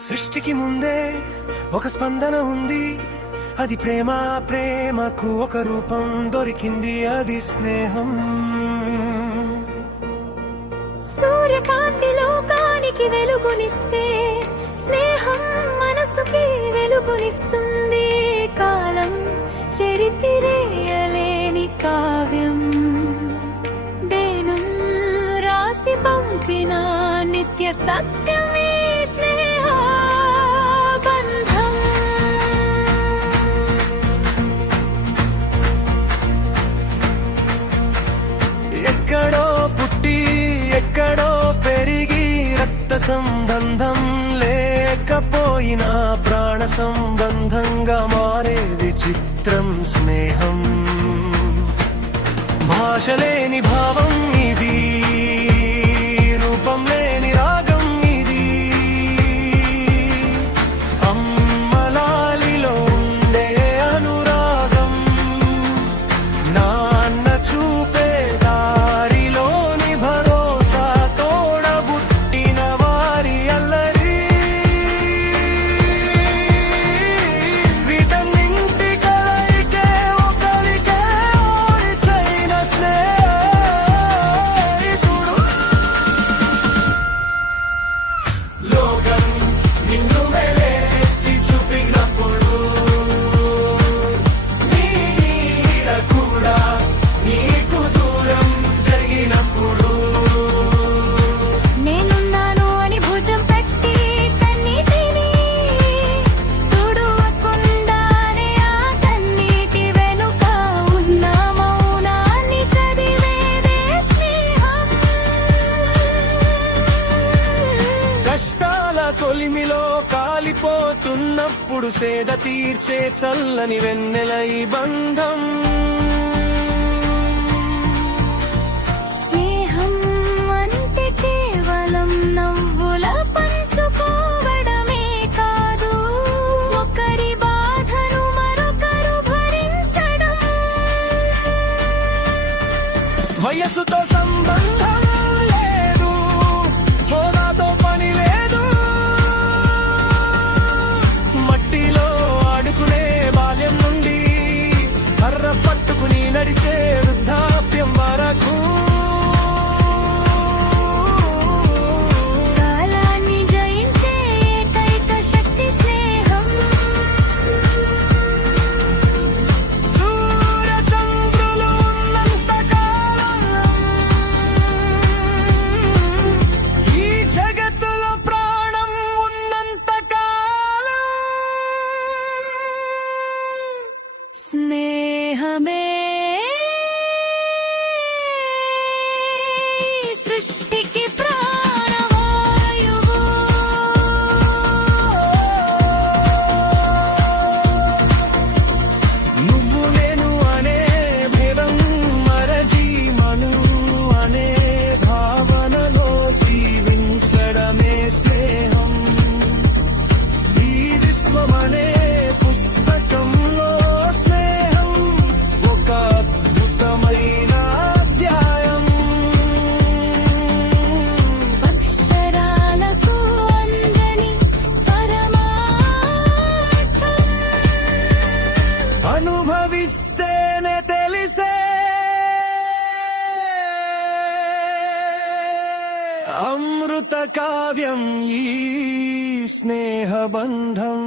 సృష్టికి ముందే ఒక స్పందన ఉంది, అది ప్రేమ. ప్రేమకు ఒక రూపం దొరికింది, అది స్నేహం. సూర్యకాంతి లోకానికి వెలుగునిస్తే స్నేహం మనసుకి వెలుగునిస్తుంది. కాలం చెరిపిరేయలేని కావ్యం, దేనం రాసి పంపిన నిత్య సత్యమే స్నేహ బంధం. ఎక్కడో పుట్టి ఎక్కడో పెరిగి రక్త సంబంధం లేకపోయినా ప్రాణ సంబంధంగా మారేది చిత్రం స్నేహం. భాష లేని భావం ఇది, రూపం లేని రాగం ఇది. అమ్మలాలిలో ఉండే అనురాగం, నాన్న చూపే దారిలోని భరోసా, తోడబుట్టిన వారి అల్లరి. వీటన్నింటి కలయికే ఒకరికే ఓడిచైన స్నేహితుడు. లోకం నిన్ను వెలెత్తి చూపినప్పుడు, నీ నీడ కూడా నీకు దూరం జరిగినప్పుడు, నేనున్నాను అని భుజం పెట్టి కన్నీటిని తుడవకుండానే ఆ కన్నీటి వెనుక ఉన్న మౌనాన్ని చదివేదే స్నేహం. కష్టాల కొలిమిలో కాలిపోతున్నప్పుడు సేద తీర్చే చల్లని వెన్నెల ఈ బంధం. స్నేహం అంటే కేవలం నవ్వుల పంచుకోవడమే కాదు, ఒకరి బాధను మరొకరు భరించడం. వయస్సుతో సంబంధం లేదు, హోదాతో పని లేదు. మట్టిలో ఆడుకునే బాల్యం నుండి కర్ర పట్టుకుని నడిచే వృద్ధాప్యం వరకు, కాలాన్ని జయించే ఏకైక శక్తి స్నేహం. సూర్యచంద్రులు ఉన్నంత కాలం ఈ జగత్తులో ప్రాణం ఉన్నంత కాలం స్నేహమే సృష్టికి ప్రాణవాయువు. నువ్వు నేను అనే భేదం మరచి మను అనే భావనలో జీవించడమే స్నేహం. ఈ విశ్వమనే పుస్తకంలో స్నేహం ఒక అద్భుతమైన అధ్యాయం. అక్షరాలకు అందని పరమార్థం, అనుభవిస్తేనే తెలిసే అమృత కావ్యం ఈ స్నేహబంధం.